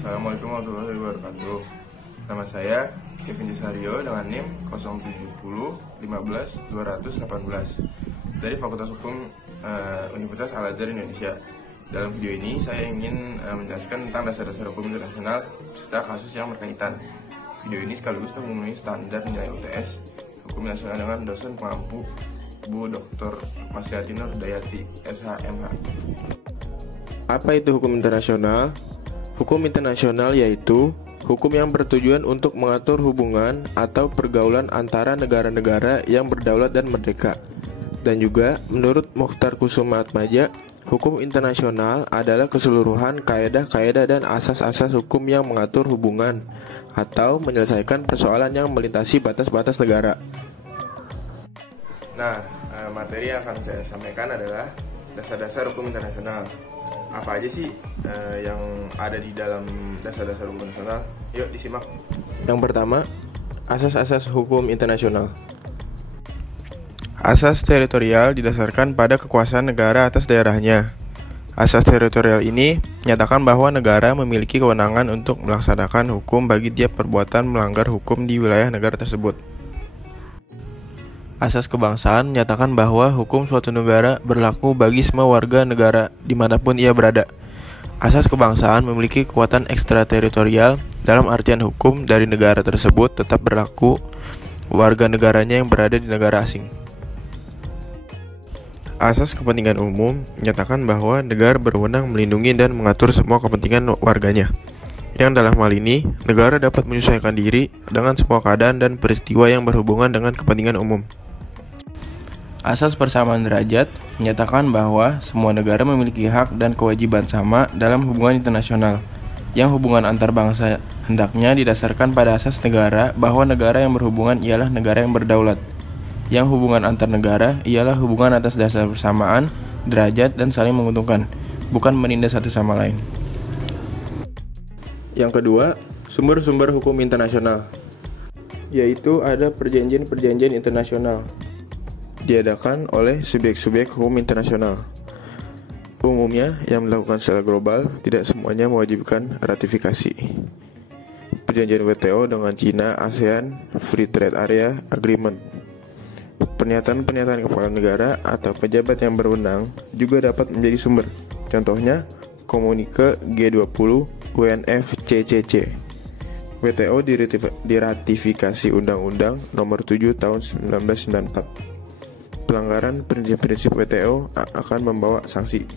Assalamualaikum warahmatullahi wabarakatuh. Nama saya Kevin Cesario dengan NIM 070 15 218 dari Fakultas Hukum Universitas Al-Azhar Indonesia. Dalam video ini saya ingin menjelaskan tentang dasar-dasar hukum internasional serta kasus yang berkaitan. Video ini sekaligus untuk memenuhi standar nilai UTS Hukum Internasional dengan dosen pengampu Bu Dr. Masliati Nur Dayati, SHMH. Apa itu hukum internasional? Hukum internasional yaitu hukum yang bertujuan untuk mengatur hubungan atau pergaulan antara negara-negara yang berdaulat dan merdeka. Dan juga menurut Mokhtar Kusumaatmadja, hukum internasional adalah keseluruhan kaedah-kaedah dan asas-asas hukum yang mengatur hubungan atau menyelesaikan persoalan yang melintasi batas-batas negara. Nah, materi yang akan saya sampaikan adalah dasar-dasar hukum internasional. Apa aja sih yang ada di dalam dasar-dasar hukum internasional? Yuk disimak. Yang pertama, asas-asas hukum internasional. Asas teritorial didasarkan pada kekuasaan negara atas daerahnya. Asas teritorial ini menyatakan bahwa negara memiliki kewenangan untuk melaksanakan hukum bagi tiap perbuatan melanggar hukum di wilayah negara tersebut. Asas kebangsaan menyatakan bahwa hukum suatu negara berlaku bagi semua warga negara dimanapun ia berada. Asas kebangsaan memiliki kekuatan ekstrateritorial dalam artian hukum dari negara tersebut tetap berlaku warga negaranya yang berada di negara asing. Asas kepentingan umum menyatakan bahwa negara berwenang melindungi dan mengatur semua kepentingan warganya. Yang dalam hal ini, negara dapat menyesuaikan diri dengan semua keadaan dan peristiwa yang berhubungan dengan kepentingan umum. Asas persamaan derajat menyatakan bahwa semua negara memiliki hak dan kewajiban sama dalam hubungan internasional, yang hubungan antar bangsa hendaknya didasarkan pada asas negara bahwa negara yang berhubungan ialah negara yang berdaulat, yang hubungan antar negara ialah hubungan atas dasar persamaan, derajat, dan saling menguntungkan, bukan menindas satu sama lain. Yang kedua, sumber-sumber hukum internasional, yaitu ada perjanjian-perjanjian internasional diadakan oleh subjek-subjek hukum internasional. Umumnya yang dilakukan secara global, tidak semuanya mewajibkan ratifikasi. Perjanjian WTO dengan Cina, ASEAN, Free Trade Area Agreement. Pernyataan-pernyataan kepala negara atau pejabat yang berwenang juga dapat menjadi sumber. Contohnya, komunike G20 UNFCCC. WTO diratifikasi Undang-Undang Nomor 7 Tahun 1994. Pelanggaran prinsip-prinsip WTO akan membawa sanksi.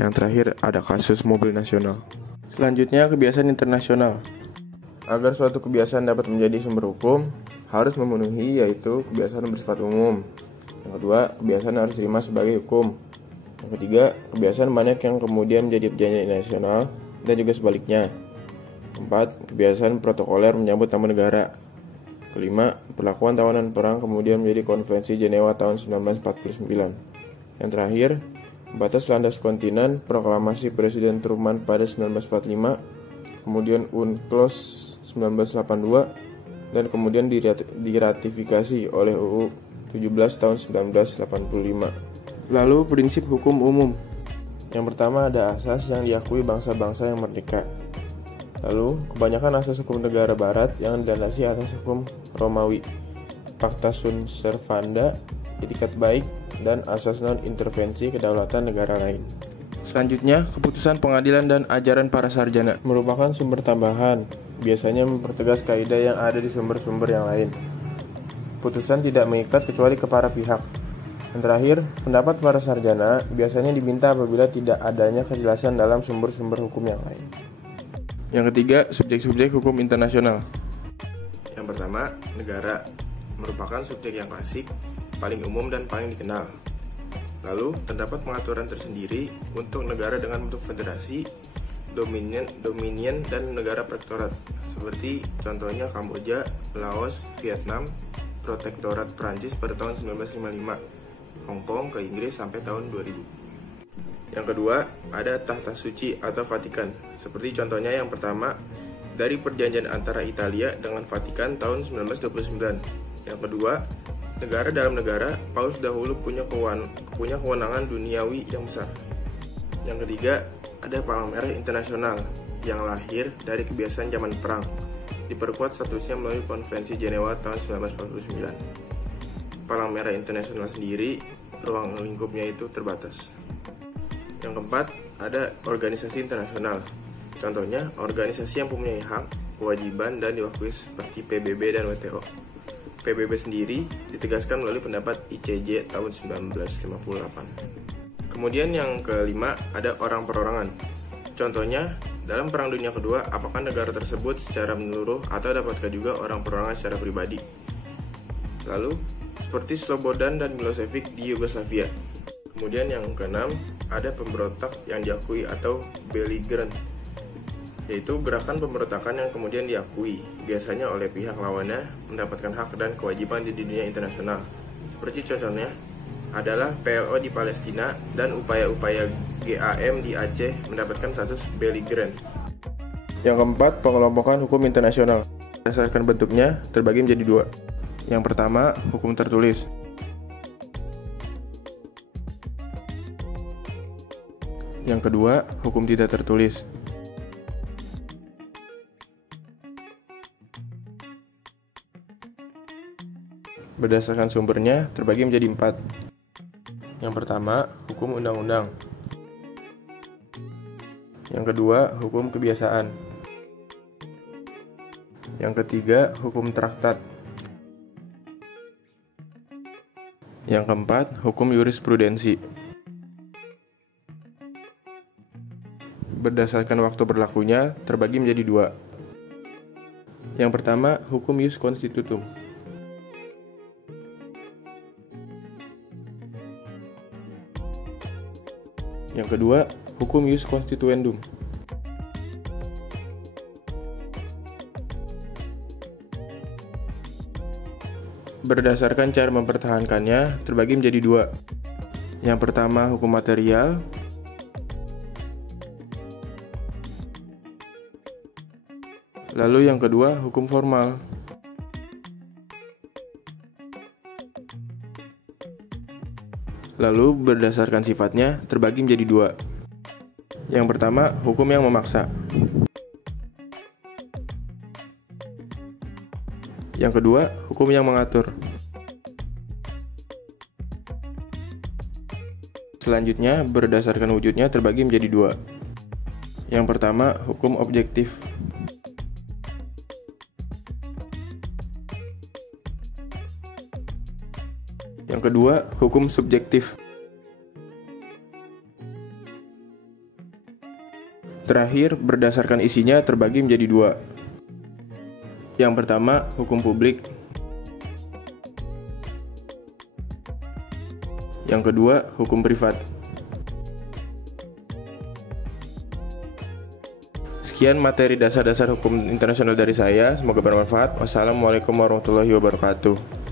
Yang terakhir ada kasus mobil nasional. Selanjutnya, kebiasaan internasional. Agar suatu kebiasaan dapat menjadi sumber hukum, harus memenuhi yaitu kebiasaan bersifat umum. Yang kedua, kebiasaan harus diterima sebagai hukum. Yang ketiga, kebiasaan banyak yang kemudian menjadi perjanjian internasional dan juga sebaliknya. Keempat, kebiasaan protokoler menyambut tamu negara. Kelima, perlakuan tawanan perang kemudian menjadi Konvensi Jenewa tahun 1949. Yang terakhir, batas landas kontinen proklamasi Presiden Truman pada 1945, kemudian UNCLOS 1982, dan kemudian diratifikasi oleh UU 17 tahun 1985. Lalu prinsip hukum umum. Yang pertama ada asas yang diakui bangsa-bangsa yang merdeka. Lalu, kebanyakan asas hukum negara barat yang dilandasi atas hukum Romawi, Pacta Sunt Servanda, etikat baik, dan asas non-intervensi kedaulatan negara lain. Selanjutnya, keputusan pengadilan dan ajaran para sarjana Merupakan sumber tambahan, biasanya mempertegas kaidah yang ada di sumber-sumber yang lain. Putusan tidak mengikat kecuali ke para pihak. Yang terakhir, pendapat para sarjana biasanya diminta apabila tidak adanya kejelasan dalam sumber-sumber hukum yang lain. Yang ketiga, subjek-subjek hukum internasional. Yang pertama, negara merupakan subjek yang klasik, paling umum dan paling dikenal. Lalu, terdapat pengaturan tersendiri untuk negara dengan bentuk federasi, dominion dan negara protektorat, seperti contohnya Kamboja, Laos, Vietnam, protektorat Prancis pada tahun 1955, Hong Kong ke Inggris sampai tahun 2000. Yang kedua, ada Tahta Suci atau Vatikan. Seperti contohnya yang pertama, dari perjanjian antara Italia dengan Vatikan tahun 1929. Yang kedua, negara dalam negara, Paus dahulu punya kewenangan duniawi yang besar. Yang ketiga, ada Palang Merah Internasional, yang lahir dari kebiasaan zaman perang, diperkuat statusnya melalui Konvensi Jenewa tahun 1949. Palang Merah Internasional sendiri, ruang lingkupnya itu terbatas. Yang keempat, ada organisasi internasional. Contohnya, organisasi yang mempunyai hak, kewajiban, dan diwakili seperti PBB dan WTO. PBB sendiri ditegaskan melalui pendapat ICJ tahun 1958. Kemudian yang kelima, ada orang perorangan. Contohnya, dalam Perang Dunia Kedua, apakah negara tersebut secara menyeluruh atau dapatkah juga orang perorangan secara pribadi? Lalu, seperti Slobodan dan Milosevic di Yugoslavia. Kemudian yang keenam, ada pemberontak yang diakui atau belligerent, yaitu gerakan pemberontakan yang kemudian diakui, biasanya oleh pihak lawannya mendapatkan hak dan kewajiban di dunia internasional. Seperti contohnya adalah PLO di Palestina dan upaya-upaya GAM di Aceh mendapatkan status belligerent. Yang keempat, pengelompokan hukum internasional. Berdasarkan bentuknya, terbagi menjadi dua. Yang pertama, hukum tertulis. Yang kedua, hukum tidak tertulis. Berdasarkan sumbernya, terbagi menjadi 4. Yang pertama, hukum undang-undang. Yang kedua, hukum kebiasaan. Yang ketiga, hukum traktat. Yang keempat, hukum jurisprudensi. Berdasarkan waktu berlakunya, terbagi menjadi 2. Yang pertama, hukum ius constitutum. Yang kedua, hukum ius constituendum. Berdasarkan cara mempertahankannya, terbagi menjadi 2. Yang pertama, hukum material. Lalu yang kedua, hukum formal. Lalu berdasarkan sifatnya, terbagi menjadi 2. Yang pertama, hukum yang memaksa. Yang kedua, hukum yang mengatur. Selanjutnya, berdasarkan wujudnya terbagi menjadi 2. Yang pertama, hukum objektif. Yang kedua, hukum subjektif. Terakhir, berdasarkan isinya terbagi menjadi 2. Yang pertama, hukum publik. Yang kedua, hukum privat. Sekian materi dasar-dasar hukum internasional dari saya. Semoga bermanfaat. Wassalamualaikum warahmatullahi wabarakatuh.